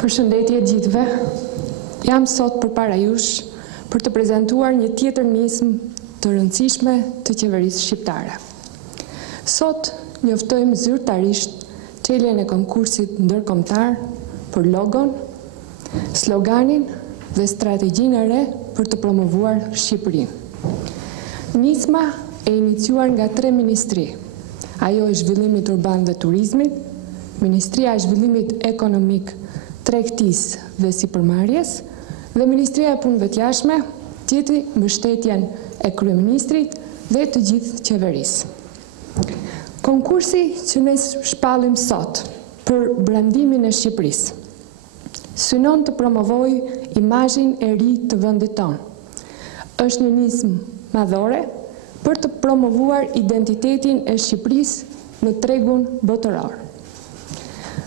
Përshëndetje gjithëve, jam sot përpara jush për të prezantuar një tjetër nismë të rëndësishme të qeverisë shqiptare. Sot njoftojmë zyrtarisht çeljen e konkursit ndërkombëtar për logon, sloganin dhe strategjinë e re për të promovuar Shqipërinë. Nisma e iniciuar nga 3 ministri. Ajo e zhvillimit urban dhe turizmit, Ministria e zhvillimit ekonomik, tregtisë dhe sipërmarrjes dhe Ministria e Punëve të Jashtme, gjeti mbështetjen e kryeministrit dhe të gjithë qeverisë. Konkursi që ne shpallim sot për brandimin e Shqipërisë synon të promovojë imazhin e ri të vendit tonë. Është një nismë madhore për të promovuar identitetin e Shqipërisë në tregun botëror.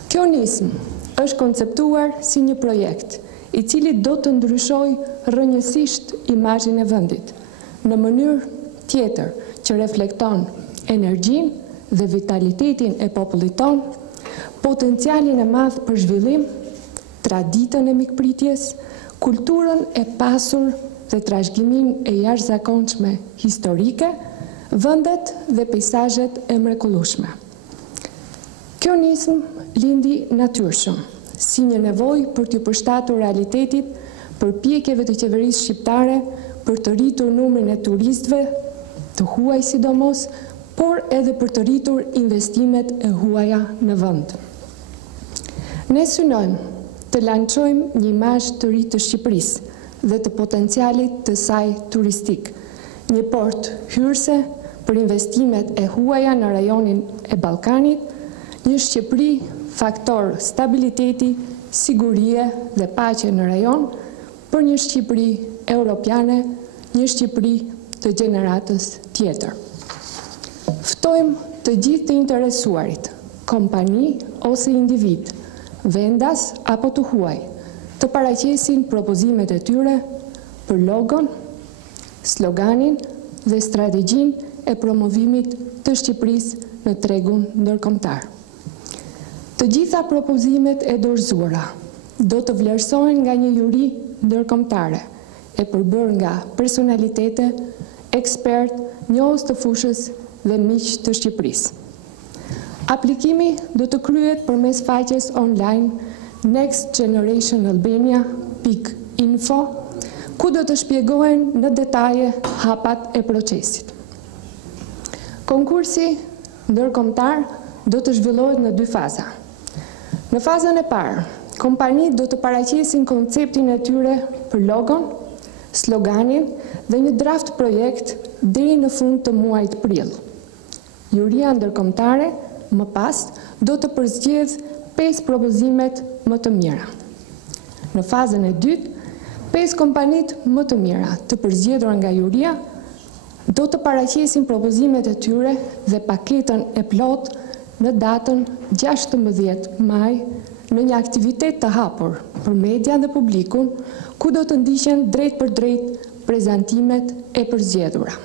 Kjo nismë është konceptuar si një projekt i cili do të ndryshojë rrënjësisht imazhin e vendit në mënyrë tjetër që reflekton energjinë dhe vitalitetin e popullit tonë, potencialin e madh për zhvillim, traditën e mikpritjes, kulturën e pasur dhe trashëgiminë e jashtëzakonshme historike, vendet dhe peizazhet e mrekullueshme. Kjo nismë lindi natyrshëm, si një nevojë për t'u përshtatur realitetit përpjekjeve të qeverisë shqiptare për të rritur numrin e turistëve, të huaj sidomos, por edhe për të rritur investimet e huaja në vend. Ne synojmë të lançojmë një imazh të ri të Shqipërisë dhe të potencialit të saj turistik, një port hyrëse për investimet e huaja në rajonin e Ballkanit, një Shqipëri faktor stabiliteti, sigurie dhe paqe në rajon, për një Shqipëri europiane, një Shqipëri të gjeneratës tjetër. Ftojmë të gjithë të interesuarit, kompani ose individ, vendas apo të huaj, të paraqesin propozimet e tyre për logon, sloganin dhe strategjinë e promovimit të Shqipërisë në tregun ndërkombëtar. Të gjitha propozimet e dorëzuara do të vlerësohen nga një juri ndërkombëtare e përbërë nga personalitete, ekspert, njohës të fushës dhe miq të Shqipërisë. Aplikimi do të kryhet përmes faqes online nextgenerationalbania.info, ku do të shpjegohen në detaje hapat e procesit. Konkursi ndërkombëtar do të zhvillohet në 2 faza. Në fazën e parë, kompanitë do të paraqesin konceptin e tyre për logon, sloganin dhe një draft projekt deri në fund të muajit prill. Juria ndërkombëtare më pas do të përzgjedhë 5 propozimet më të mira. Në fazën e dytë, 5 kompanitë më të mira të përzgjedhura nga juria do të paraqesin propozimet e tyre dhe paketën e plotë në datën 16 maj në një aktivitet të hapur për media dhe publikun, ku do të ndiqen drejt për drejt prezantimet e përzgjedhura.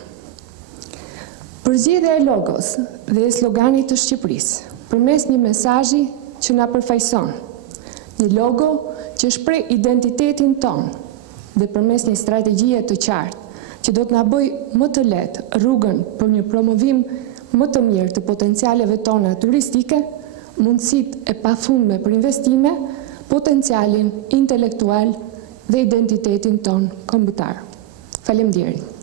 Përzgjedhja e logos dhe e sloganit të Shqipërisë përmes një mesazhi që na përfaqëson, një logo që shpreh identitetin tonë dhe përmes një strategjie të qartë që do të na bëjë më të lehtë rrugën për një promovim më të mirë të potencialeve tona turistike, mundësitë e pafundme për investime, potencialin intelektual dhe identitetin ton kombëtar. Faleminderit.